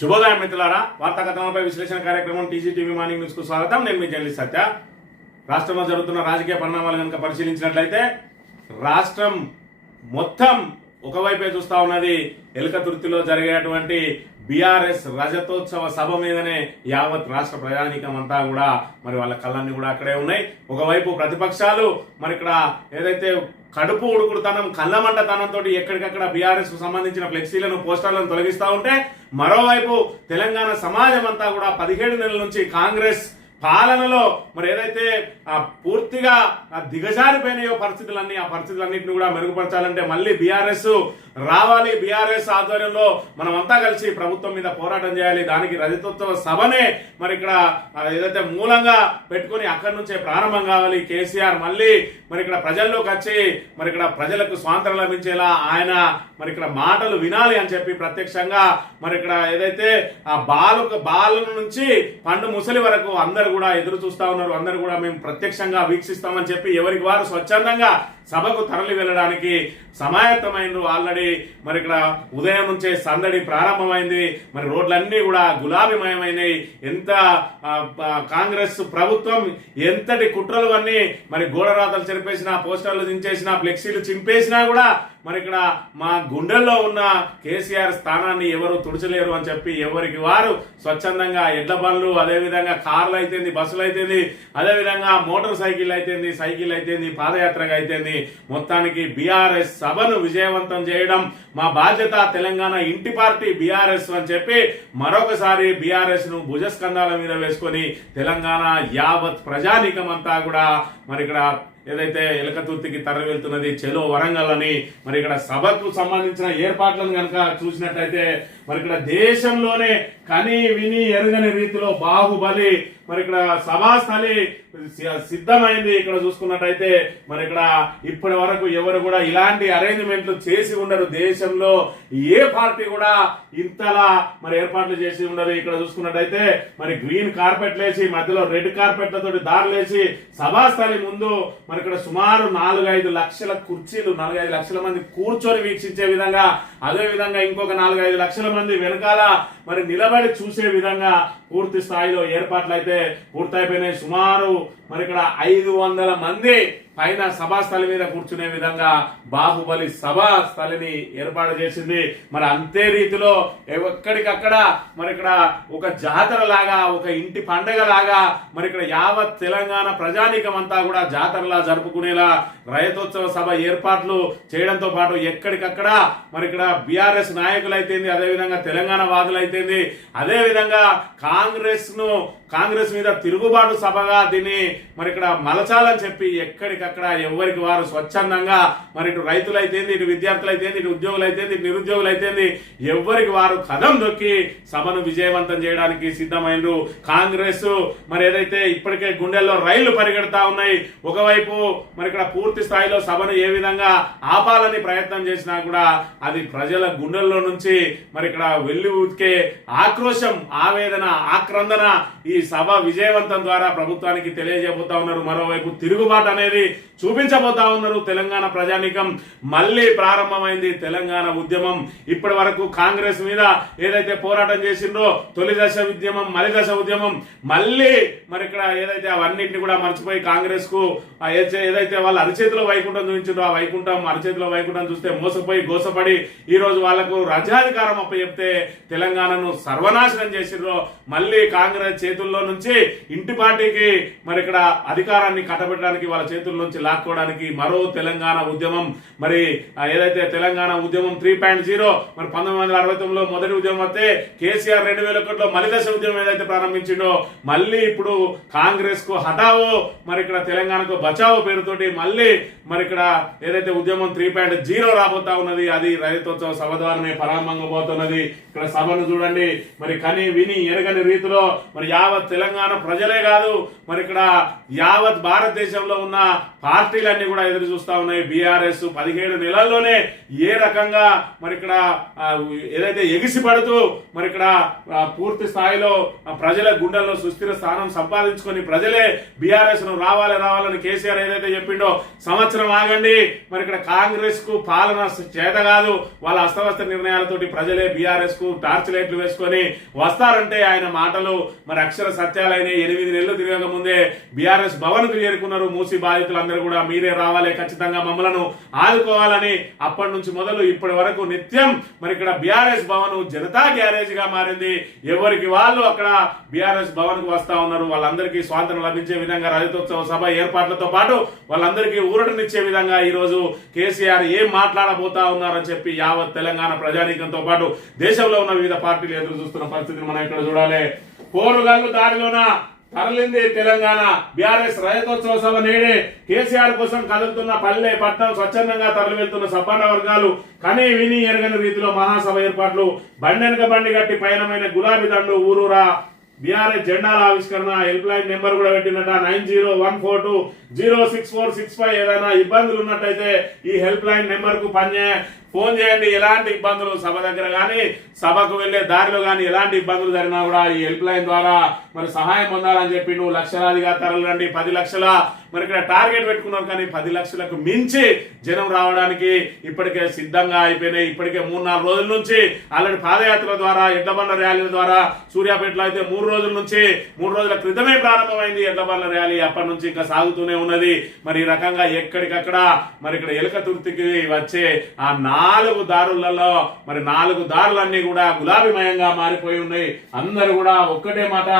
శుభోదయం మిత్రులారా, వార్తా కథనాలపై విశ్లేషణ కార్యక్రమం టీజీటీవీ మార్నింగ్ న్యూస్ కు స్వాగతం. నేను మీ జర్నలిస్ట్ సత్య. రాష్ట్రంలో జరుగుతున్న రాజకీయ పరిణామాలు కనుక పరిశీలించినట్లయితే రాష్ట్రం మొత్తం ఒకవైపే చూస్తా ఉన్నది. ఎలకతుర్తిలో జరిగేటువంటి బీఆర్ఎస్ రజతోత్సవ సభ మీదనే యావత్ రాష్ట్ర ప్రజానీకం అంతా కూడా మరి వాళ్ళ కళ్ళన్నీ కూడా అక్కడే ఉన్నాయి. ఒకవైపు ప్రతిపక్షాలు మరి ఇక్కడ ఏదైతే కడుపు ఉడుకుడుతనం కళ్ళమంటతనంతో ఎక్కడికక్కడ బీఆర్ఎస్ కు సంబంధించిన ఫ్లెక్సీలను పోస్టర్లను తొలగిస్తూ ఉంటే, మరోవైపు తెలంగాణ సమాజం అంతా కూడా 17 నెలల నుంచి కాంగ్రెస్ పాలనలో మరి ఏదైతే పూర్తిగా దిగజారిపోయినాయో పరిస్థితులన్నీ, ఆ పరిస్థితులన్నింటినీ కూడా మెరుగుపరచాలంటే మళ్ళీ బీఆర్ఎస్ రావాలి. బీఆర్ఎస్ ఆధ్వర్యంలో మనమంతా కలిసి ప్రభుత్వం మీద పోరాటం చేయాలి. దానికి రజతోత్సవ సభనే మరి ఇక్కడ ఏదైతే మూలంగా పెట్టుకుని అక్కడి నుంచే ప్రారంభం కావాలి. కేసీఆర్ మళ్ళీ మరి ఇక్కడ ప్రజల్లోకి వచ్చి మరి ఇక్కడ ప్రజలకు స్వాతంత్రం లభించేలా ఆయన మరి ఇక్కడ మాటలు వినాలి అని చెప్పి ప్రత్యక్షంగా మరి ఇక్కడ ఏదైతే ఆ బాలు నుంచి పండు ముసలి వరకు అందరు కూడా ఎదురు చూస్తా ఉన్నారు. అందరు కూడా మేము ప్రత్యక్షంగా వీక్షిస్తామని చెప్పి ఎవరికి వారు స్వచ్ఛందంగా సభకు తరలి వెళ్ళడానికి సమాయత్తమైనరు. ఆల్రెడీ మరి ఇక్కడ ఉదయం నుంచే సందడి ప్రారంభమైంది. మరి రోడ్లన్నీ కూడా గులాబీమయమైనవి. ఎంత కాంగ్రెస్ ప్రభుత్వం ఎంతటి కుట్రలు అన్ని మరి గోడరాతలు చెరిపేసినా, పోస్టర్లు చించేసినా, ఫ్లెక్సీలు చింపేసినా కూడా మరి ఇక్కడ మా గుండెల్లో ఉన్న కేసీఆర్ స్థానాన్ని ఎవరు తుడిచలేరు అని చెప్పి ఎవరికి వారు స్వచ్ఛందంగా ఎడ్ల బండ్లు, అదేవిధంగా కార్లు అయితేంది, బస్సులు అయితేంది, అదేవిధంగా మోటార్ సైకిల్ అయితేంది, సైకిల్ అయితేంది, పాదయాత్రగా అయితేంది, మొత్తానికి బీఆర్ఎస్ సభను విజయవంతం చేయడం మా బాధ్యత. తెలంగాణ ఇంటి పార్టీ బీఆర్ఎస్ అని చెప్పి మరొకసారి బీఆర్ఎస్ ను భుజస్కంధాల మీద వేసుకొని తెలంగాణ యావత్ ప్రజానీకం అంతా కూడా మరి ఇక్కడ ఏదైతే ఎలకతుర్తికి తరలి వెళ్తున్నది చెలో వరంగల్ అని మరి ఇక్కడ సభకు సంబంధించిన ఏర్పాట్లను కనుక చూసినట్టయితే మరి ఇక్కడ దేశంలోనే కని విని ఎరుగని రీతిలో బాహుబలి మరి ఇక్కడ సభాస్థలి సిద్ధమైంది. ఇక్కడ చూసుకున్నట్టయితే మరి ఇక్కడ ఇప్పటి వరకు ఎవరు కూడా ఇలాంటి అరేంజ్మెంట్లు చేసి ఉండరు. దేశంలో ఏ పార్టీ కూడా ఇంతలా మరి ఏర్పాట్లు చేసి ఉండరు. ఇక్కడ చూసుకున్నట్టయితే మరి గ్రీన్ కార్పెట్ లేసి మధ్యలో రెడ్ కార్పెట్లతో దారులేసి సభాస్థలి ముందు మరి ఇక్కడ సుమారు 4-5 లక్షల కుర్చీలు, 4-5 లక్షల మంది కూర్చొని వీక్షించే విధంగా, అదే విధంగా ఇంకొక 4-5 లక్షల మంది వెనకాల మరి నిలబడి చూసే విధంగా పూర్తి స్థాయిలో ఏర్పాట్లు అయితే పూర్తయిపోయినాయి. సుమారు మరి ఇక్కడ 500 మంది పైన సభాస్థలి మీద కూర్చునే విధంగా బాహుబలి సభా స్థలిని ఏర్పాటు చేసింది. మరి అంతే రీతిలో ఎక్కడికక్కడ మరి ఇక్కడ ఒక జాతర లాగా, ఒక ఇంటి పండగ లాగా మరి ఇక్కడ యావత్ తెలంగాణ ప్రజానీకం అంతా కూడా జాతరలా జరుపుకునేలా రజతోత్సవ సభ ఏర్పాట్లు చేయడంతో పాటు ఎక్కడికక్కడ మరి ఇక్కడ బీఆర్ఎస్ నాయకులు అయితేంది, అదేవిధంగా తెలంగాణ వాదులు అయితేంది, అదేవిధంగా కాంగ్రెస్ మీద తిరుగుబాటు సభగా దీన్ని మరి ఇక్కడ మలచాలని చెప్పి ఎక్కడికక్కడ ఎవరికి వారు స్వచ్ఛందంగా మరి ఇటు రైతులైతేంది, ఇటు విద్యార్థులైతేంది, ఇటు ఉద్యోగులైతేంది, ఇటు నిరుద్యోగులైతేంది ఎవరికి వారు కదం దొక్కి సభను విజయవంతం చేయడానికి సిద్ధమైనరు. కాంగ్రెస్ మరి ఏదైతే ఇప్పటికే గుండెల్లో రైళ్లు పరిగెడతా ఉన్నాయి. ఒకవైపు మరి ఇక్కడ పూర్తి స్థాయిలో సభను ఏ విధంగా ఆపాలని ప్రయత్నం చేసినా కూడా అది ప్రజల గుండెల్లో నుంచి మరి ఇక్కడ వెళ్లి ఊరికే ఆక్రోశం, ఆవేదన, ఆక్రందన ఈ సభ విజయవంతం ద్వారా ప్రభుత్వానికి తెలియజేయబోతా ఉన్నారు. మరోవైపు తిరుగుబాటు అనేది చూపించబోతా ఉన్నారు. తెలంగాణ ప్రజానీకం మళ్ళీ ప్రారంభమైంది తెలంగాణ ఉద్యమం. ఇప్పటి వరకు కాంగ్రెస్ మీద ఏదైతే పోరాటం చేసిండ్రో, తొలి దశ ఉద్యమం, మలి దశ ఉద్యమం, మళ్ళీ మరి ఇక్కడ ఏదైతే అవన్నింటినీ కూడా మర్చిపోయి కాంగ్రెస్ కు ఏదైతే వాళ్ళు అరిచేతిలో వైకుంఠం చూపించిండ్రో, ఆ వైకుంఠం అరిచేతిలో వైకుంఠం చూస్తే మోసపోయి గోసపడి ఈ రోజు వాళ్లకు రాజ్యాధికారం అప్పచెప్తే తెలంగాణను సర్వనాశనం చేసిండ్రో, మళ్ళీ కాంగ్రెస్ చేతుల్లో నుంచి ఇంటి పార్టీకి మరి ఇక్కడ అధికారాన్ని కట్టబెట్టడానికి వాళ్ళ చేతుల నుంచి లాక్కోవడానికి మరో తెలంగాణ ఉద్యమం, మరి ఏదైతే తెలంగాణ ఉద్యమం 3.0 మరి 1969లో మొదటి ఉద్యమం వస్తే కేసీఆర్ 2001లో మలిదశ ఉద్యమం ఏదైతే ప్రారంభించిండో, మళ్ళీ ఇప్పుడు కాంగ్రెస్ కు హఠావో మరి ఇక్కడ తెలంగాణకు బచావో పేరుతోటి మళ్ళీ మరి ఇక్కడ ఏదైతే ఉద్యమం 3.0 రాబోతా ఉన్నది. అది రజతోత్సవ సభ ద్వారానే ప్రారంభంగా పోతున్నది. ఇక్కడ సభను చూడండి, మరి కని విని ఎరగని రీతిలో మరి యావత్ యావత్ తెలంగాణ ప్రజలే కాదు మరి ఇక్కడ యావత్ భారతదేశంలో ఉన్న పార్టీలన్నీ కూడా ఎదురు చూస్తా ఉన్నాయి. బీఆర్ఎస్ 17 నెలల్లోనే ఏ రకంగా మరి ఇక్కడ ఏదైతే ఎగిసి పడుతూ మరి ఇక్కడ పూర్తి స్థాయిలో ప్రజల గుండెల్లో సుస్థిర స్థానం సంపాదించుకొని ప్రజలే బీఆర్ఎస్ ను రావాలని కేసీఆర్ ఏదైతే చెప్పిండో సంవత్సరం ఆగండి మరి ఇక్కడ కాంగ్రెస్ కు పాలన చేత కాదు, వాళ్ళ అస్తవ్యస్త నిర్ణయాలతోటి ప్రజలే బీఆర్ఎస్ కు టార్చ్ లైట్లు వేసుకొని వస్తారంటే ఆయన మాటలు మరి అక్షర సత్యాలైన 8 నెలలు తిరగక ముందే బీఆర్ఎస్ భవన్ కు చేరుకున్నారు. మూసి బాధితులందరూ కూడా మీరే రావాలి, ఖచ్చితంగా మమ్మలను ఆదుకోవాలని అప్పటి నుంచి మొదలు ఇప్పటి వరకు నిత్యం మరి ఇక్కడ బీఆర్ఎస్ భవన్ జనతా గ్యారేజ్ గా మారింది. ఎవరికి వాళ్ళు అక్కడ బీఆర్ఎస్ భవన్ కు వస్తా ఉన్నారు. వాళ్ళందరికీ స్వాతంత్రం లభించే విధంగా రజతోత్సవ సభ ఏర్పాట్లతో పాటు వాళ్ళందరికీ ఊరటనిచ్చే విధంగా ఈ రోజు కేసీఆర్ ఏం మాట్లాడబోతా ఉన్నారని చెప్పి యావత్ తెలంగాణ ప్రజానీకంతో పాటు దేశంలో ఉన్న వివిధ పార్టీలు ఎదురు చూస్తున్న పరిస్థితిని మనం ఇక్కడ చూడాలి. పోరుగల్లు దారిలోన తరలింది తెలంగాణ. బీఆర్ఎస్ రజతోత్సవ సభ నేడే కేసీఆర్ కోసం కదులుతున్న పల్లె పట్టణం స్వచ్ఛందంగా తరలి వెళ్తున్న సబ్బండ వర్గాలు కని విని ఎరగని రీతిలో మహాసభ ఏర్పాట్లు, బండెనక బండి గట్టి పయనమైన గులాబీ దండు ఊరూరా బీఆర్ఎస్ జెండాల ఆవిష్కరణ. హెల్ప్ లైన్ నెంబర్ కూడా పెట్టినట్ట 9014206465. ఏదైనా ఇబ్బందులు ఉన్నట్టయితే ఈ హెల్ప్ లైన్ నెంబర్ కు ఫోన్ చేయండి. ఎలాంటి ఇబ్బందులు సభ దగ్గర కానీ సభకు వెళ్లే దారిలో కానీ ఎలాంటి ఇబ్బందులు జరిగినా కూడా ఈ హెల్ప్ లైన్ ద్వారా మరి సహాయం పొందాలని చెప్పి నువ్వు లక్షలాదిగా తరలిరండి. 10 లక్షల మరి ఇక్కడ టార్గెట్ పెట్టుకున్నారు కానీ 10 లక్షలకు మించి జనం రావడానికి ఇప్పటికే సిద్ధంగా అయిపోయినాయి. ఇప్పటికే 3-4 రోజుల నుంచి ఆల్రెడీ పాదయాత్ర ద్వారా ఎడ్లబండ్ల ర్యాలీల ద్వారా సూర్యాపేటలో అయితే 3 రోజుల నుంచి 3 రోజుల క్రితమే ప్రారంభమైంది ఎడ్లబండ్ల ర్యాలీ. అప్పటి నుంచి ఇంకా సాగుతూనే ఉన్నది. మరి ఈ రకంగా ఎక్కడికక్కడ మరి ఇక్కడ ఎలకతుర్తికి వచ్చే ఆ 4 దారులలో మరి 4 దారులన్నీ కూడా గులాబీమయంగా మారిపోయి ఉన్నాయి. అందరూ కూడా ఒక్కటే మాట,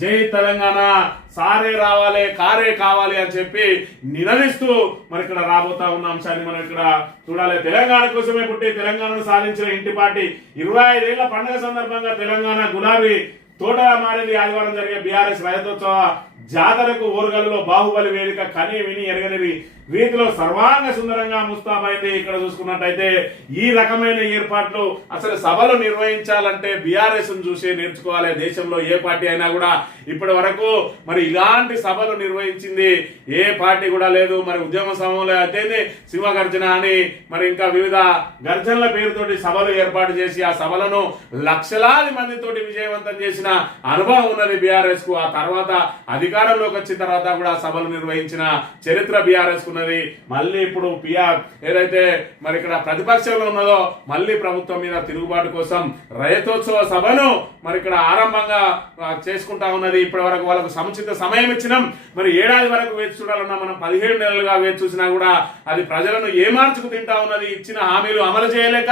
జై తెలంగాణ, సారే రావాలి, కారే కావాలి అని చెప్పి నినదిస్తూ మరి ఇక్కడ రాబోతా ఉన్న అంశాన్ని మనం ఇక్కడ చూడాలి. తెలంగాణ కోసమే పుట్టి తెలంగాణను సాధించిన ఇంటి పార్టీ 25 ఏళ్ల పండుగ సందర్భంగా తెలంగాణ గులాబీ తోటగా మారింది. ఆదివారం జరిగే బీఆర్ఎస్ రజతోత్సవ జాతరకు ఓరుగల్లులో బాహుబలి వేదిక కని విని ఎరగని రీతిలో సర్వాంగ సుందరంగా ముస్తాబైంది. ఇక్కడ చూసుకున్నట్టయితే ఈ రకమైన ఏర్పాట్లు అసలు సభలు నిర్వహించాలంటే బీఆర్ఎస్ చూసి నేర్చుకోవాలి. దేశంలో ఏ పార్టీ అయినా కూడా ఇప్పటి వరకు మరి ఇలాంటి సభలు నిర్వహించింది ఏ పార్టీ కూడా లేదు. మరి ఉద్యమ సమయంలో అయితే సింహ గర్జన అని మరి ఇంకా వివిధ గర్జనల పేరుతోటి సభలు ఏర్పాటు చేసి ఆ సభలను లక్షలాది మందితోటి విజయవంతం చేసిన అనుభవం ఉన్నది బీఆర్ఎస్ కు. ఆ తర్వాత అధికారంలోకి వచ్చిన తర్వాత కూడా సభలు నిర్వహించిన చరిత్ర బీఆర్ఎస్ ఉన్నది. మళ్ళీ ఇప్పుడు ఏదైతే మరి ఇక్కడ ప్రతిపక్షంలో ఉన్నదో మళ్ళీ ప్రభుత్వం మీద తిరుగుబాటు కోసం రజతోత్సవ సభను మరి ఇక్కడ ఆరంభంగా చేసుకుంటా ఉన్నది. ఇప్పటి వరకు వాళ్ళకు సముచిత సమయం ఇచ్చినాం. మరి ఏడాది వరకు వేచి చూడాలన్నా మనం 17 నెలలుగా వేచి చూసినా కూడా అది ప్రజలను ఏమార్చుకు తింటా ఉన్నది. ఇచ్చిన హామీలు అమలు చేయలేక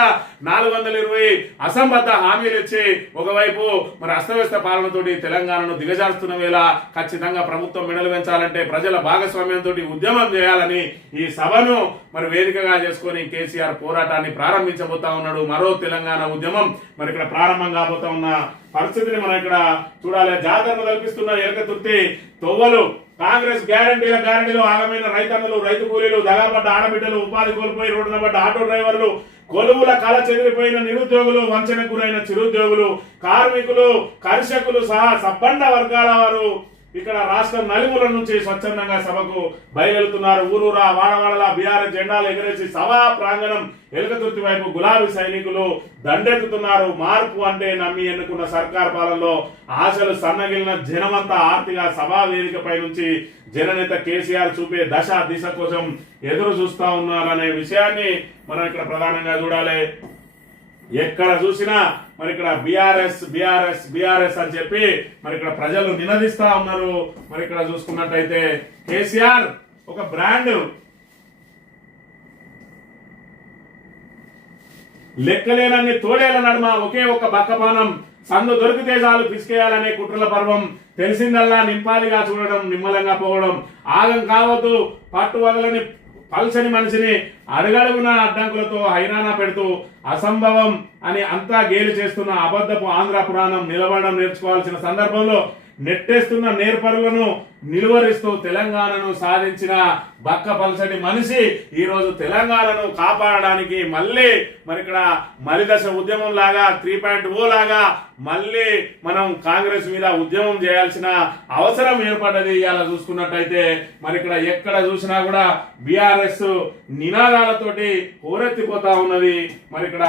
420 అసంబద్ధ హామీలు ఇచ్చి ఒకవైపు మరి అస్తవ్యస్త పాలనతోటి తెలంగాణను దిగజారుస్తున్న వేళ ఖచ్చితంగా ప్రభుత్వం మెడలు పెంచాలంటే ప్రజల భాగస్వామ్యంతో ఉద్యమం చేయాలని ఈ సభను మరి వేదికగా చేసుకొని కేసీఆర్ పోరాటాన్ని ప్రారంభించబోతా ఉన్నాడు. మరో తెలంగాణ ఉద్యమం మరి ఇక్కడ ప్రారంభం కాబోతా ఉన్న పరిస్థితిని మనం ఇక్కడ చూడాలి. జాతరను కల్పిస్తున్న ఎలకతుర్తి తొవ్వలు, కాంగ్రెస్ గ్యారంటీలో ఆగమైన రైతన్నలు, రైతు కూలీలు, దగాపడ్డ ఆడబిడ్డలు, ఉపాధి కోల్పోయి రోడ్డున పడ్డ ఆటో డ్రైవర్లు, కొలువుల కళ చెదిరిపోయిన నిరుద్యోగులు, వంచనకు గురైన చిరుద్యోగులు, కార్మికులు, కర్షకులు సహా సబ్బండ వర్గాల వారు ఇక్కడ రాష్ట్రం నలుమూల నుంచి స్వచ్ఛందంగా సభకు బయలుతున్నారు. ఊరూరా వాడవాడలా బీఆర్ఎస్ జెండాలు ఎగరేసి సభా ప్రాంగణం ఎలకతుర్తి వైపు గులాబీ సైనికులు దండెత్తుతున్నారు. మార్పు అంటే నమ్మి ఎన్నుకున్న సర్కార్ పాలనలో ఆశలు సన్నగిలిన జనమంతా ఆర్తిక సభా వేదికపై నుంచి జననేత కేసీఆర్ చూపే దిశ కోసం ఎదురు చూస్తా ఉన్నారనే విషయాన్ని మనం ఇక్కడ ప్రధానంగా చూడాలి. ఎక్కడ చూసినా మరి ఇక్కడ బీఆర్ఎస్ అని చెప్పి మరి ఇక్కడ ప్రజలు నినదిస్తా ఉన్నారు. మరి ఇక్కడ చూసుకున్నట్టయితే కేసీఆర్ ఒక బ్రాండ్, లెక్కలేనన్ని తోడేళ్ల నడుమ ఒకే ఒక బక్కపానం, సందు దొరికితే చాలు పిసికేయాలనే కుట్రల పర్వం, తెలిసిందల్లా నింపాలిగా చూడడం, నిమ్మలంగా పోవడం, ఆగం కావద్దు, పట్టు వదలని పల్చని మనిషిని అడుగడుగున అడ్డంకులతో హైరానా పెడుతూ అసంభవం అని అంతా గేలి చేస్తున్న అబద్ధపు ఆంధ్ర పురాణం నిలబడడం నేర్చుకోవాల్సిన సందర్భంలో నెట్టేస్తున్న నేర్పరులను నిలువరిస్తూ తెలంగాణను సాధించిన బక్క పలసటి మనిషి ఈ రోజు తెలంగాణను కాపాడడానికి మళ్ళీ మరి ఇక్కడ మలిదశ ఉద్యమం లాగా 3.0 లాగా మళ్ళీ మనం కాంగ్రెస్ మీద ఉద్యమం చేయాల్సిన అవసరం ఏర్పడ్డది. ఇలా చూసుకున్నట్టయితే మరి ఇక్కడ ఎక్కడ చూసినా కూడా బీఆర్ఎస్ నినాదాలతోటి హోరెత్తిపోతా ఉన్నది. మరి ఇక్కడ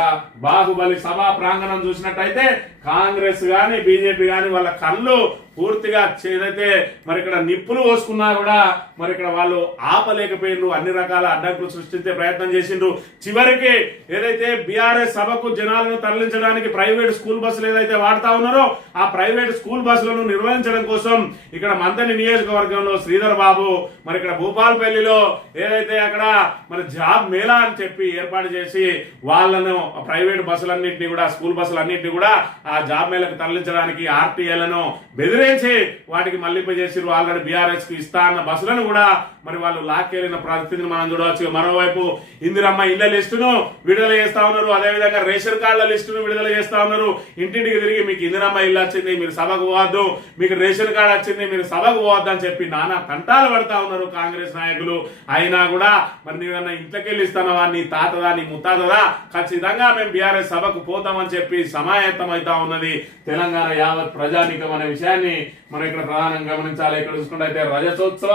బాహుబలి సభా ప్రాంగణం చూసినట్టయితే కాంగ్రెస్ గాని బీజేపీ గాని వాళ్ళ కళ్ళు పూర్తిగా ఏదైతే మరి ఇక్కడ నిప్పులు పోసుకున్నా కూడా మరి ఇక్కడ వాళ్ళు ఆపలేకపోయిండ్రు. అన్ని రకాల అడ్డంకులు సృష్టించే ప్రయత్నం చేసిండ్రు. చివరికి ఏదైతే బీఆర్ఎస్ సభకు జనాలను తరలించడానికి ప్రైవేట్ స్కూల్ బస్సులు ఏదైతే వాడుతా ఉన్నారో ఆ ప్రైవేట్ స్కూల్ బస్సులను నిర్వహించడం కోసం ఇక్కడ మంతని నియోజకవర్గంలో శ్రీధర్ బాబు మరి ఇక్కడ భూపాలపల్లిలో ఏదైతే అక్కడ మరి జాబ్ మేళా అని చెప్పి ఏర్పాటు చేసి వాళ్ళను ప్రైవేట్ బస్సులన్నింటినీ కూడా స్కూల్ బస్సులన్నింటినీ కూడా ఆ జాబ్ మేళకు తరలించడానికి ఆర్టీఏలను బెదిరించి వాటికి మళ్లింపజేసిరు. ఆల్రెడీ బీఆర్ఎస్ కి ఇస్తా అన్న బస్సులను కూడా మరి వాళ్ళు లాక్కెళ్లిన పరిస్థితిని మనం చూడవచ్చు. మరోవైపు ఇందిరమ్మ ఇళ్ల లిస్టును విడుదల చేస్తా ఉన్నారు. అదేవిధంగా రేషన్ కార్డుల లిస్టును విడుదల చేస్తా ఉన్నారు. ఇంటింటికి తిరిగి మీకు ఇందిరమ్మ ఇల్లు వచ్చింది మీరు సభకు పోవద్దు, మీకు రేషన్ కార్డు వచ్చింది మీరు సభకు పోవద్దు అని చెప్పి నానా కంటాలు పడతా ఉన్నారు కాంగ్రెస్ నాయకులు. అయినా కూడా మరి నీవన్నా ఇంట్లోకెళ్ళి ఇస్తానవా, నీ తాతదా నీ ముత్తాతదా, ఖచ్చితంగా మేము బీఆర్ఎస్ సభకు పోతామని చెప్పి సమాయత్తం అవుతా ఉన్నది తెలంగాణ యావత్ ప్రజానీకం అనే విషయాన్ని మనం ఇక్కడ ప్రధానంగా గమనించాలి. ఇక్కడ చూసుకుంటే రజతోత్సవ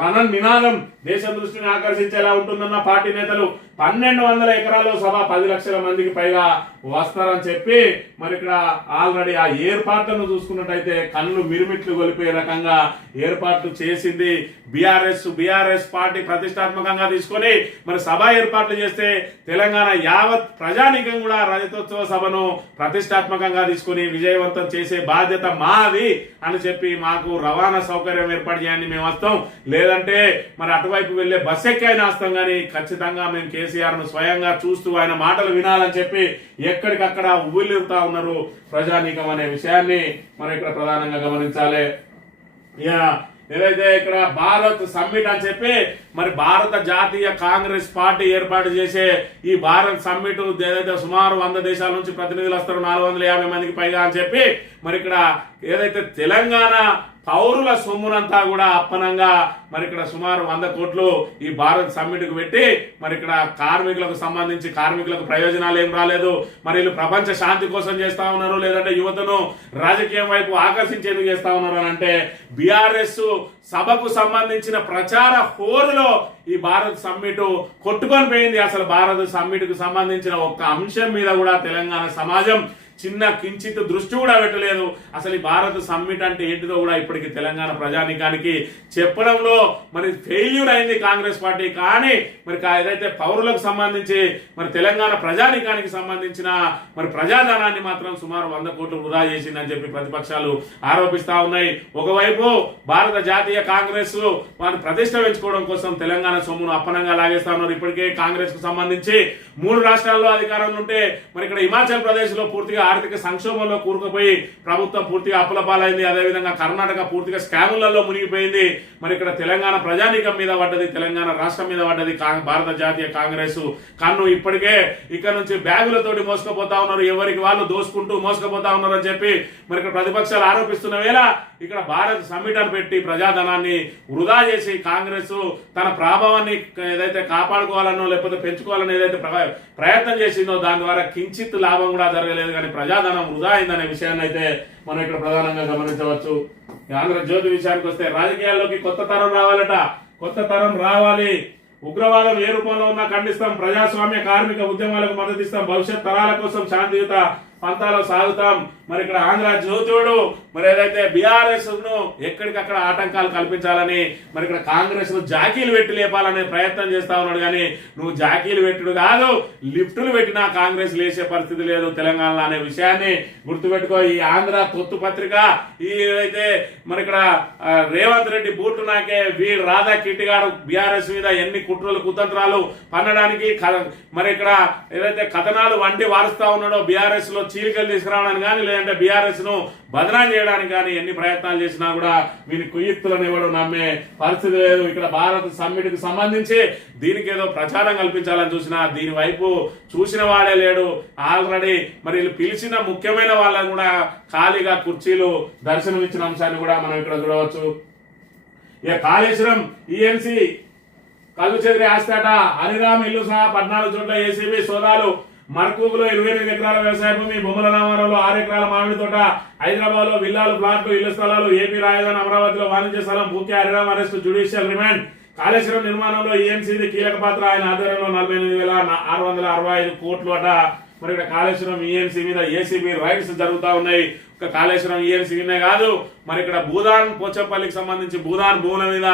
రణ నినాదం దేశ దృష్టిని ఆకర్షించేలా ఉంటుందన్న పార్టీ నేతలు 1200 ఎకరాల్లో సభ 10 లక్షల మందికి పైగా వస్తారని చెప్పి మరి ఇక్కడ ఆల్రెడీ ఆ ఏర్పాట్లను చూసుకున్నట్టయితే కళ్ళు మిరుమిట్లు గొలిపే రకంగా ఏర్పాట్లు చేసింది బీఆర్ఎస్ పార్టీ ప్రతిష్టాత్మకంగా తీసుకొని మరి సభ ఏర్పాట్లు చేస్తే తెలంగాణ యావత్ ప్రజానీకం కూడా రజతోత్సవ సభను ప్రతిష్టాత్మకంగా తీసుకొని విజయవంతం చేసే బాధ్యత మాది అని చెప్పి మాకు రవాణా సౌకర్యం ఏర్పాటు చేయండి మేము వస్తాం, లేదంటే మరి అటువైపు వెళ్లే బస్ ఎక్కి అయినా వస్తాం, కానీ ఖచ్చితంగా మేము కేసీఆర్ ను స్వయంగా చూస్తూ ఆయన మాటలు వినాలని చెప్పి ఎక్కడికక్కడ ఉవ్విల్లుతా ఉన్నారు ప్రజానీకం అనే విషయాన్ని మనం ఇక్కడ ప్రధానంగా గమనించాలి. ఏదైతే ఇక్కడ భారత్ సమ్మిట్ అని చెప్పి మరి భారత జాతీయ కాంగ్రెస్ పార్టీ ఏర్పాటు చేసే ఈ భారత్ సమ్మిట్ ఏదైతే సుమారు 100 దేశాల నుంచి ప్రతినిధులు వస్తారు, 450 మందికి పైగా అని చెప్పి మరి ఇక్కడ ఏదైతే తెలంగాణ పౌరుల సొమ్మునంతా కూడా అప్పనంగా మరి ఇక్కడ సుమారు 100 కోట్లు ఈ భారత్ సమ్మిట్ కు పెట్టి మరి ఇక్కడ కార్మికులకు సంబంధించి కార్మికులకు ప్రయోజనాలు ఏం రాలేదు. మరి వీళ్ళు ప్రపంచ శాంతి కోసం చేస్తా ఉన్నారు, లేదంటే యువతను రాజకీయం వైపు ఆకర్షించేందుకు చేస్తా ఉన్నారు అని అంటే బీఆర్ఎస్ సభకు సంబంధించిన ప్రచార హోరులో ఈ భారత్ సమ్మిట్ కొట్టుకొని పోయింది. అసలు భారత్ సమ్మిట్ కు సంబంధించిన ఒక్క అంశం మీద కూడా తెలంగాణ సమాజం చిన్న కించిత్ దృష్టి కూడా పెట్టలేదు. అసలు ఈ భారత్ సమ్మిట్ అంటే ఏంటిదో కూడా ఇప్పటికి తెలంగాణ ప్రజానీకానికి చెప్పడంలో మరి ఫెయిల్యూర్ అయింది కాంగ్రెస్ పార్టీ. కానీ మరి ఏదైతే పౌరులకు సంబంధించి మరి తెలంగాణ ప్రజానీకానికి సంబంధించిన మరి ప్రజాధనాన్ని మాత్రం సుమారు 100 కోట్లు వృధా చేసిందని చెప్పి ప్రతిపక్షాలు ఆరోపిస్తా ఉన్నాయి. ఒకవైపు భారత జాతీయ కాంగ్రెస్ వారిని ప్రతిష్ట పెంచుకోవడం కోసం తెలంగాణ సొమ్మును అప్పనంగా లాగేస్తా ఉన్నారు. ఇప్పటికే కాంగ్రెస్ కు సంబంధించి 3 రాష్ట్రాల్లో అధికారంలో ఉంటే మరి ఇక్కడ హిమాచల్ ప్రదేశ్ లో పూర్తిగా ఆర్థిక సంక్షోభంలో కూరుకుపోయి ప్రభుత్వం పూర్తిగా అప్పుల పాలైంది. అదేవిధంగా కర్ణాటక పూర్తిగా స్కాములలో మునిగిపోయింది. మరి ఇక్కడ తెలంగాణ ప్రజానీకం మీద పడ్డది, తెలంగాణ రాష్ట్రం మీద పడ్డది భారత జాతీయ కాంగ్రెస్ కన్ను. ఇప్పటికే ఇక్కడ నుంచి బ్యాగులతోటి మోసుకుపోతా ఉన్నారు, ఎవరికి వాళ్ళు దోసుకుంటూ మోసుకుపోతా ఉన్నారు అని చెప్పి మరి ఇక్కడ ప్రతిపక్షాలు ఆరోపిస్తున్న వేళ ఇక్కడ భారత్ సమ్మిట్ అని పెట్టి ప్రజాధనాన్ని వృధా చేసి కాంగ్రెస్ తన ప్రభావాన్ని ఏదైతే కాపాడుకోవాలనో లేకపోతే పెంచుకోవాలని ఏదైతే ప్రయత్నం చేసిందో దాని ద్వారా కించిత్ లాభం కూడా జరగలేదు, కానీ ప్రజాధనం వృధా అయిందనే విషయాన్ని అయితే మనం ఇక్కడ ప్రధానంగా గమనించవచ్చు. ఆంధ్రజ్యోతి విషయానికి వస్తే రాజకీయాల్లోకి కొత్త తరం రావాలట, కొత్త తరం రావాలి, ఉగ్రవాదం ఏ రూపంలో ఉన్నా ఖండిస్తాం, ప్రజాస్వామ్య కార్మిక ఉద్యమాలకు మద్దతిస్తాం, భవిష్యత్ తరాల కోసం శాంతియుత పంతాలో సాగుతాం. మరి ఇక్కడ ఆంధ్రజ్యోతుడు మరి ఏదైతే బీఆర్ఎస్ ను ఎక్కడికక్కడ ఆటంకాలు కల్పించాలని మరి ఇక్కడ కాంగ్రెస్ ను జాకీలు పెట్టి లేపాలనే ప్రయత్నం చేస్తా ఉన్నాడు. కానీ నువ్వు జాకీలు పెట్టుడు కాదు, లిఫ్టులు పెట్టినా కాంగ్రెస్ లేచే పరిస్థితి లేదు తెలంగాణలో అనే విషయాన్ని గుర్తుపెట్టుకో. ఈ ఆంధ్ర తొత్తు పత్రిక ఈ ఏదైతే మరి ఇక్కడ రేవంత్ రెడ్డి బూటు నాకే వీడు రాధా కిట్టిగాడు బీఆర్ఎస్ మీద ఎన్ని కుట్రలు కుతంత్రాలు పన్నడానికి మరి ఇక్కడ ఏదైతే కథనాలు వంటి వారుస్తా ఉన్నాడో బీఆర్ఎస్ లో చీలికలు తీసుకురావడానికి కానీ లేదంటే బీఆర్ఎస్ ను బదనాం చేయడానికి కానీ ఎన్ని ప్రయత్నాలు చేసినా కూడా వీని కుయుక్తులను ఎవడు నమ్మే పరిస్థితి లేదు. ఇక్కడ భారత్ సమ్మిట్ కు సంబంధించి దీనికి ఏదో ప్రచారం కల్పించాలని చూసినా దీని వైపు చూసిన వాడే లేడు. ఆల్రెడీ మరి వీళ్ళు పిలిచిన ముఖ్యమైన వాళ్ళని కూడా ఖాళీగా కుర్చీలు దర్శనం ఇచ్చిన అంశాన్ని కూడా మనం ఇక్కడ చూడవచ్చు. ఇక కాళేశ్వరం ఈఎన్సీ కళ్ళు చెదిరే ఆస్తాట హరిరామ్ ఇల్లు సహా 14 చోట్ల ఏసీబీ సోదాలు. మర్కూకులో 28 ఎకరాల వ్యవసాయ భూమి, బొమ్మల రామారావులో 6 ఎకరాల మామిడి తోట, హైదరాబాద్ లో విల్లాలు, ప్లాట్లు, ఇళ్ల స్థలాలు, ఏపీ రాజధాని అమరావతిలో వాణిజ్య స్థలం, ముఖ్య Hariram arrest, judicial remand. Kaleshwaram నిర్మాణంలో ఈఎన్సీది కీలక పాత్ర, ఆయన ఆధ్వర్యంలో 48,665 కోట్లు అట. మరి ఇక్కడ కాళేశ్వరం ఈఎన్సీ మీద ఏసీబీ రైడ్స్ జరుగుతా ఉన్నాయి. ఒక కాళేశ్వరం ఈఎన్సీ వినే కాదు, మరి ఇక్కడ భూదాన్ పోచంపల్లికి సంబంధించి భూదాన్ భూముల మీద,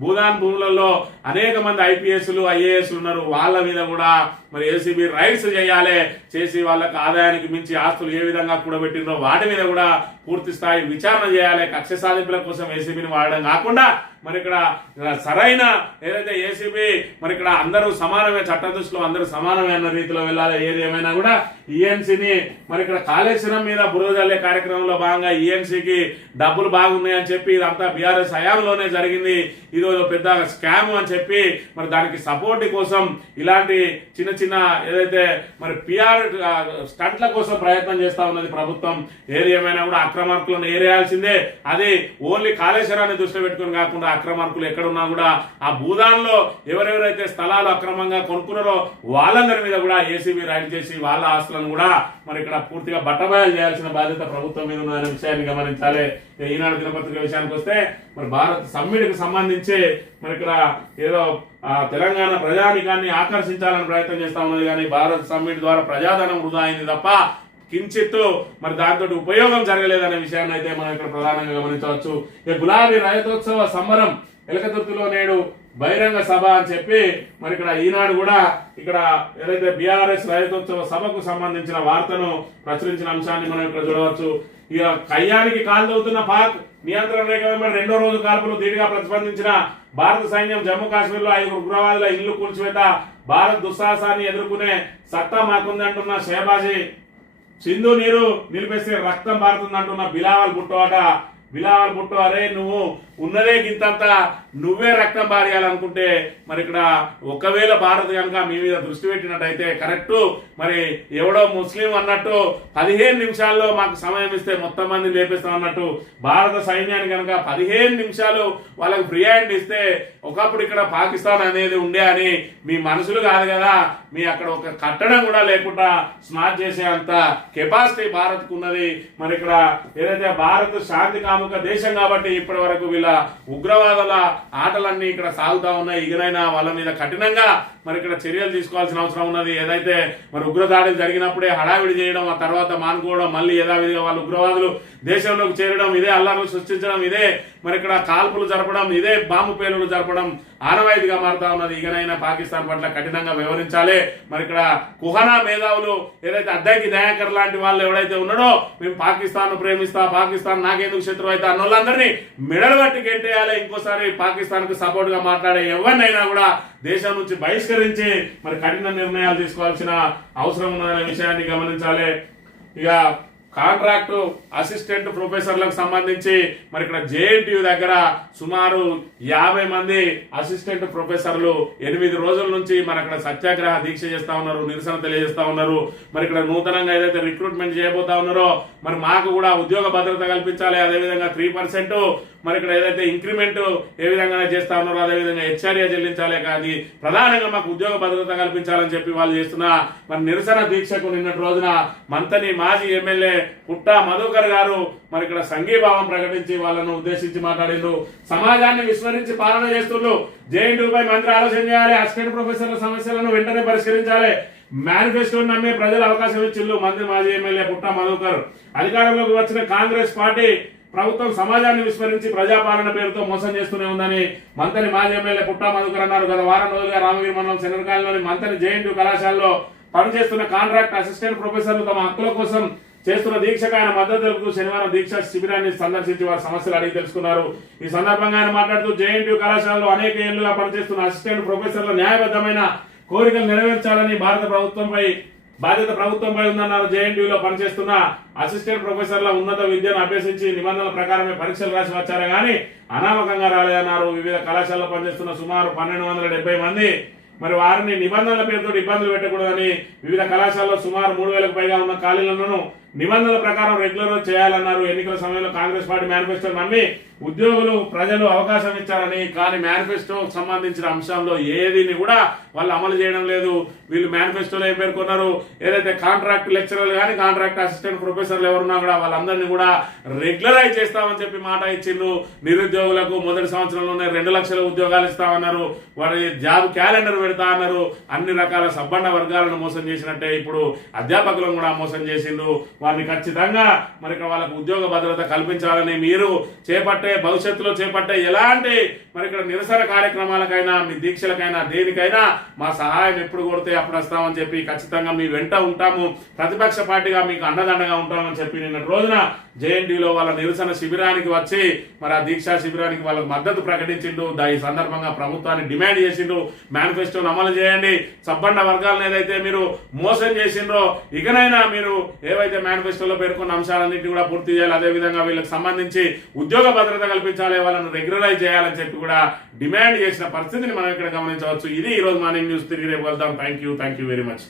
భూదాన్ భూములలో అనేక మంది ఐపీఎస్లు ఐఏఎస్లు ఉన్నారు, వాళ్ళ మీద కూడా మరి ఏసీబీ రైడ్స్ చేయాలి, చేసి వాళ్ళకి ఆదాయానికి మించి ఆస్తులు ఏ విధంగా కూడబెట్టిందో వాటి మీద కూడా పూర్తి స్థాయి విచారణ చేయాలి. కక్ష సాధింపుల కోసం ఏసీబీని వాడడం కాకుండా మరి ఇక్కడ సరైన ఏదైతే ఏసీబీ మరి ఇక్కడ అందరూ సమానమే, చట్ట దృష్టిలో అందరూ సమానమే అన్న రీతిలో వెళ్ళాలి. ఏది ఏమైనా కూడా ఈఎన్సీని మరి ఇక్కడ కాళేశ్వరం మీద బురద జల్లే కార్యక్రమంలో భాగంగా ఈఎన్సీకి డబ్బులు బాగున్నాయని చెప్పి ఇదంతా బీఆర్ఎస్ హయాంలోనే జరిగింది, ఇది పెద్ద స్కామ్ అని చెప్పి మరి దానికి సపోర్ట్ కోసం ఇలాంటి చిన్న చిన్న ఏదైతే మరి పిఆర్ స్టంట్ల కోసం ప్రయత్నం చేస్తా ఉన్నది ప్రభుత్వం. ఏది ఏమైనా కూడా అక్రమార్కులను ఏరేయాల్సిందే. అది ఓన్లీ కాళేశ్వరాన్ని దృష్టిలో పెట్టుకుని కాకుండా అక్రమార్కులు ఎక్కడున్నా కూడా ఆ భూదాన్లో ఎవరెవరైతే స్థలాలు అక్రమంగా కొనుక్కున్నారో వాళ్ళందరి మీద కూడా ఏసీబీ రైడ్ చేసి వాళ్ళ ఆస్తులను కూడా మరి ఇక్కడ పూర్తిగా బట్టబయలు చేయాల్సిన బాధ్యత ప్రభుత్వం మీద ఉందనే విషయాన్ని గమనించాలి. ఈనాడు దినపత్రిక విషయానికి వస్తే మరి భారత్ సమ్మిట్కి సంబంధించి మరి ఇక్కడ ఏదో తెలంగాణ ప్రజానికాన్ని ఆకర్షించాలని ప్రయత్నం చేస్తా ఉన్నది, కానీ భారత్ సమ్మిట్ ద్వారా ప్రజాధనం వృధా అయింది తప్ప కించిత్తు మరి దాంతో ఉపయోగం జరగలేదనే విషయాన్ని అయితే మనం ఇక్కడ ప్రధానంగా గమనించవచ్చు. గులాబీ రజతోత్సవ సంబరం ఎలకతుర్తిలో నేడు బహిరంగ సభ అని చెప్పి మరి ఇక్కడ ఈనాడు కూడా ఇక్కడ ఏదైతే బీఆర్ఎస్ రజతోత్సవ సభకు సంబంధించిన వార్తను ప్రచురించిన అంశాన్ని మనం ఇక్కడ చూడవచ్చు. ఇక కయ్యానికి కాల్దవుతున్న పాక్ నియంత్రణ రేఖ వెంబడి 2వ రోజు కాల్పులు ధీటుగా ప్రతిస్పందించిన భారత సైన్యం. జమ్మూ కాశ్మీర్ లో 5 ఉగ్రవాదుల ఇల్లు కూల్చివేత, భారత్ దుస్సాహసాన్ని ఎదుర్కొనే సత్తా మాకుందంటున్న షహబాజీ. సింధు నీరు నిలిపేస్తే రక్తం పారుతుందంటున్న బిలావల్ భుట్టో అట. బిలావల్ భుట్టో, అరే నువ్వు ఉన్నదే గింతంతా నువ్వే రక్తం పారేయాలనుకుంటే మరి ఇక్కడ ఒకవేళ భారత్ కనుక మీ మీద దృష్టి పెట్టినట్టయితే కరెక్ట్ మరి ఎవడో ముస్లిం అన్నట్టు 15 నిమిషాల్లో మాకు సమయం ఇస్తే మొత్తం మంది లేపేస్తాం అన్నట్టు భారత సైన్యాన్ని కనుక 15 నిమిషాలు వాళ్ళకు ఫ్రీ హ్యాండ్ ఇస్తే ఒకప్పుడు ఇక్కడ పాకిస్తాన్ అనేది ఉండే అని మీ మనసులు కాదు కదా, మీ అక్కడ ఒక కట్టడం కూడా లేకుండా స్మార్ట్ చేసే అంత కెపాసిటీ భారత్కు ఉన్నది. మరి ఇక్కడ ఏదైతే భారత్ శాంతి కాముక దేశం కాబట్టి ఇప్పటి వరకు వీళ్ళ ఉగ్రవాదుల ఆటలన్నీ ఇక్కడ సాగుతా ఉన్నాయి. ఇకనైనా వాళ్ళ మీద కఠినంగా మరి ఇక్కడ చర్యలు తీసుకోవాల్సిన అవసరం ఉన్నది. ఏదైతే మరి ఉగ్రదాడులు జరిగినప్పుడే హడావిడి చేయడం, ఆ తర్వాత మానుకోవడం, మళ్ళీ యథావిధిగా వాళ్ళు ఉగ్రవాదులు దేశంలోకి చేరడం, ఇదే అల్లర్లు సృష్టించడం, ఇదే మరి ఇక్కడ కాల్పులు జరపడం, ఇదే బాంబు పేలులు జరపడం ఆనవాయితీగా మారుతా ఉన్నది. ఇకనైనా పాకిస్తాన్ పట్ల కఠినంగా వ్యవహరించాలి. మరి ఇక్కడ కుహనా మేధావులు ఏదైతే అద్దంకి దయాకర్ లాంటి వాళ్ళు ఎవరైతే ఉన్నాడో మేము పాకిస్తాన్ ప్రేమిస్తా, పాకిస్తాన్ నాకెందుకు శత్రువు అయితే అన్న వాళ్ళందరినీ మెడలు పట్టి గెంటేయాలి. ఇంకోసారి పాకిస్తాన్ కు సపోర్ట్ గా మాట్లాడే ఎవరినైనా కూడా దేశం నుంచి బహిష్కరించి మరి కఠిన నిర్ణయాలు తీసుకోవాల్సిన అవసరం ఉన్నదనే విషయాన్ని గమనించాలి. ఇక కాంట్రాక్టు అసిస్టెంట్ ప్రొఫెసర్లకు సంబంధించి మరి ఇక్కడ జేఎన్టీయూ దగ్గర సుమారు 50 మంది అసిస్టెంట్ ప్రొఫెసర్లు 8 రోజుల నుంచి మరి అక్కడ సత్యాగ్రహ దీక్ష చేస్తా ఉన్నారు, నిరసన తెలియజేస్తా ఉన్నారు. మరి ఇక్కడ నూతనంగా ఏదైతే రిక్రూట్మెంట్ చేయబోతా ఉన్నారో మరి మాకు కూడా ఉద్యోగ భద్రత కల్పించాలి, అదేవిధంగా 3% మరి ఇక్కడ ఏదైతే ఇంక్రిమెంట్ ఏ విధంగా చేస్తా ఉన్నారో అదేవిధంగా హెచ్ఆర్ఏ చెల్లించాలి, కానీ ప్రధానంగా మాకు ఉద్యోగ భద్రత కల్పించాలని చెప్పి వాళ్ళు చేస్తున్న మరి నిరసన దీక్షకు నిన్నటి రోజున మంతని మాజీ ఎమ్మెల్యే పుట్ట మధుకర్ గారు మరి ఇక్కడ సంఘీభావం ప్రకటించి వాళ్ళను ఉద్దేశించి మాట్లాడిండ్రు. సమాజాన్ని విస్మరించి పాలన చేస్తుండ్రు, జేఎన్టీయూపై మంత్రి ఆలోచన చేయాలి, అసిస్టెంట్ ప్రొఫెసర్ల సమస్యలను వెంటనే పరిష్కరించాలి, మేనిఫెస్టోను నమ్మే ప్రజలు అవకాశం ఇచ్చిల్లు మంత్రి మాజీ ఎమ్మెల్యే పుట్ట మధుకర్. అధికారంలోకి వచ్చిన కాంగ్రెస్ పార్టీ ప్రభుత్వం సమాజాన్ని విస్మరించి ప్రజాపాలన పేరుతో మోసం చేస్తూనే ఉందని మంత్రి మాజీ ఎమ్మెల్యే పుట్ట మధుకర్ అన్నారు. గత వారం రోజులుగా రామగిరి మండలం శనరకాయలోని మంత్రి జేఎన్టీయూ కళాశాలలో పనిచేస్తున్న కాంట్రాక్ట్ అసిస్టెంట్ ప్రొఫెసర్లు తమ హక్కుల కోసం చేస్తున్న దీక్షకు ఆయన మద్దతు తెలుపుతూ శనివారం దీక్ష శిబిరాన్ని సందర్శించి వారి సమస్యలు అడిగి తెలుసుకున్నారు. ఈ సందర్భంగా ఆయన మాట్లాడుతూ జేఎన్టీయూ కళాశాలలో అనేక ఏళ్లుగా పనిచేస్తున్న అసిస్టెంట్ ప్రొఫెసర్ల న్యాయబద్ధమైన కోరికలు నెరవేర్చాలని బాధ్యత ప్రభుత్వంపై ఉందన్నారు. జేఎన్టీయూలో పనిచేస్తున్న అసిస్టెంట్ ప్రొఫెసర్ల ఉన్నత విద్యను అభ్యసించి నిబంధనల ప్రకారమే పరీక్షలు రాసి వచ్చారే గానీ అనామకంగా రాలేదన్నారు. వివిధ కళాశాలలో పనిచేస్తున్న సుమారు 1270 మంది మరి వారిని నిబంధనల పేరుతో ఇబ్బందులు పెట్టకూడదని, వివిధ కళాశాలలో సుమారు 3000కు పైగా ఉన్న ఖాళీలను నిబంధనల ప్రకారం రెగ్యులర్ చేయాలన్నారు. ఎన్నికల సమయంలో కాంగ్రెస్ పార్టీ మేనిఫెస్టో నమ్మి ఉద్యోగులు ప్రజలు అవకాశం ఇచ్చారని, కానీ మేనిఫెస్టోకి సంబంధించిన అంశంలో ఏదిని కూడా వాళ్ళు అమలు చేయడం లేదు. వీళ్ళు మేనిఫెస్టోలో ఏం పేర్కొన్నారు, ఏదైతే కాంట్రాక్ట్ లెక్చరర్లు కానీ కాంట్రాక్ట్ అసిస్టెంట్ ప్రొఫెసర్లు ఎవరున్నా కూడా వాళ్ళందరినీ కూడా రెగ్యులరైజ్ చేస్తామని చెప్పి మాట ఇచ్చిండ్రు. నిరుద్యోగులకు మొదటి సంవత్సరంలోనే 2 లక్షల ఉద్యోగాలు ఇస్తామన్నారు. వారి జాబ్ క్యాలెండర్ పెడతా అన్నారు. అన్ని రకాల సబ్బండ వర్గాలను మోసం చేసినట్టే ఇప్పుడు అధ్యాపకులను కూడా మోసం చేసిండ్రు. వారిని ఖచ్చితంగా మరి ఇక్కడ వాళ్ళకు ఉద్యోగ భద్రత కల్పించాలని మీరు భవిష్యత్తులో చేపట్టే ఎలాంటి మరి ఇక్కడ నిరసన కార్యక్రమాలకైనా మీ దీక్షలకైనా దేనికైనా మా సహాయం ఎప్పుడు కొడితే అప్పుడు వస్తామని చెప్పి ఖచ్చితంగా మీ వెంట ఉంటాము, ప్రతిపక్ష పార్టీగా మీకు అండదండగా ఉంటామని చెప్పి నిన్న రోజున జేఎన్టీలో వాళ్ళ నిరసన శిబిరానికి వచ్చి మరి ఆ దీక్షా శిబిరానికి వాళ్ళకు మద్దతు ప్రకటించిండు. ఈ సందర్భంగా ప్రభుత్వాన్ని డిమాండ్ చేసిండు, మేనిఫెస్టోను అమలు చేయండి, సబ్బండ వర్గాలను ఏదైతే మీరు మోసం చేసిండ్రో ఇకనైనా మీరు ఏవైతే మేనిఫెస్టోలో పేర్కొన్న అంశాలన్నింటినీ కూడా పూర్తి చేయాలి. అదేవిధంగా వీళ్ళకి సంబంధించి ఉద్యోగ భద్రత కల్పించాలి, వాళ్ళను రెగ్యులరైజ్ చేయాలని చెప్పి కూడా డిమాండ్ చేసిన పరిస్థితిని మనం ఇక్కడ గమనించవచ్చు. ఇది ఈ రోజు మార్నింగ్ న్యూస్. తిరిగి రేపు వెళ్దాం. Thank you very much.